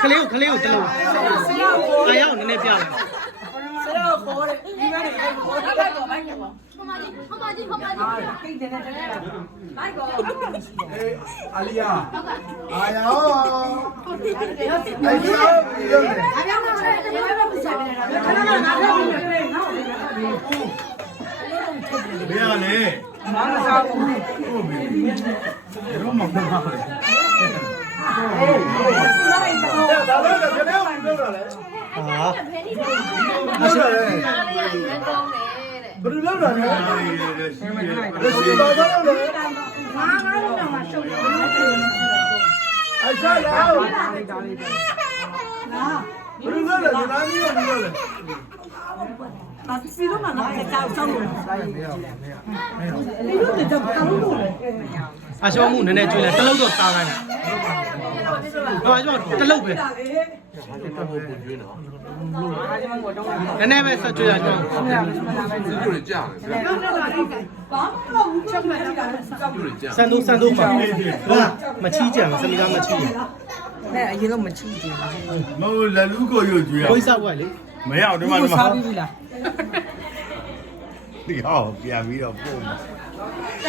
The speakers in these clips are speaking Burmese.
Khalil, ပေါ်တယ်ဒီမဲ့နေပေါ်တယ်ဘိုက်ကောဘိုက်ကောဟမကြီးကိတ်တယ်နဲ့တက်တယ်ဘိုက်ကောအေးအာလီယာအာယော အဲ့ဒီအေးရောအပြောင်းတော့တယ်ဘယ်လိုလုပ်စားလဲခဏခဏငါပြောင်းနေတယ်ငါ့ကိုဘယ်ရလဲမာနစားဘူးဟုတ်ပြီရောမမပါလေအေးလိုက်တော့ဒါလည်းကျွန်တော်ပြောတာလေဟာမရှိလေဘယ်လိုလုပ်တာလဲလက်ရှိဘာသာလုပ်လဲငါလုံးတော့မရှုပ်ဘူးအရှာလာလာဘယ်လိုလုပ်လဲနာမည်ရောဘယ်လိုလုပ်လဲမစီလို့မငါ့ကြောက်ကြောက်လို့ဆိုင်မရဘူးမရဘူးဒီလိုတက်တော့ကောင်းလို့လေအရှောမှုနည်းနည်းကျွေးလိုက်တလုံးတော့စားလိုက်တာဟောကျွန်တော်တလုံးပဲနည်းနည်းပဲဆက်ကျွေးရကျွန်တော်သူတို့ကြာတယ် ဘာမှမလုပ်ဘူးချက်မှတ်တာစောက် သူတို့ကြာ စံတို့ပါမချီးကြံစမီသားမချီးရ နဲ့အရင်တော့မချီးကြဘူး မဟုတ်လက်လူကိုရွကျွေးရ ဘိုးစားဝက်လေ မရအောင်ဒီမှာဒီမှာ စားပြီးပြီလား ဒီဟောပြန်ပြီးတော့ပို့မှာ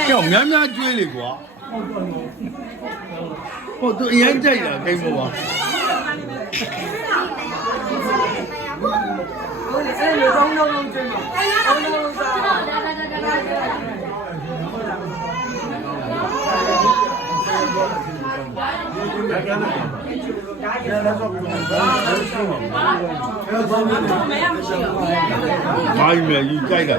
ကျောင်းများများကျွေးလေကွာဟုတ်သူအရင်ကြိုက်တာကိန်းမပါဟုတ်လေအဲ့လိုသုံးလုံးကျွေးမှာသုံးလုံးစားဘာယူလဲယူကြိုက်တာ